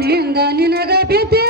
ನಿಂಗ ನಿನಗ ಬಿದ್ದೆ